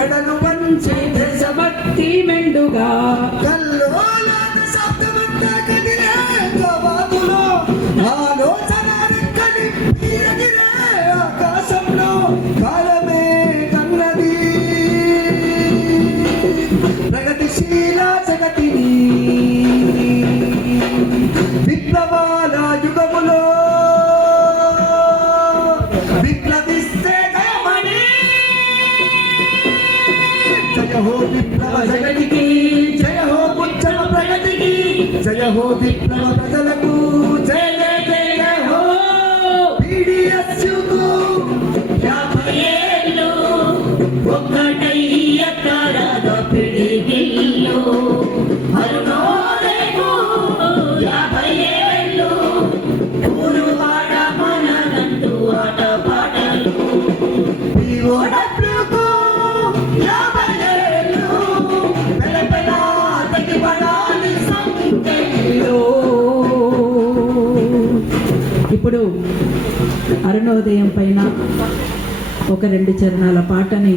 మెడలు పంచి దేశభక్తి మెండుగా ఆకాశంలో. కాలమే కన్నది ప్రగతిశీల జగతిని విప్లవాల యుగములో విప్ల జయ హో విప్లవ జగతికి జయ హో ఉచ్చమ ప్రగతికి జయ హో విప్లవ ప్రజలకు జయ జయ జయ హో పీడిఎస్యుకు యాభై ఏళ్ళు ఒక్కటై ఎక్కడద పిడిగిల్లు అరుణోదయకు ఇప్పుడు అరుణోదయం పైన ఒక రెండు చరణాల పాటని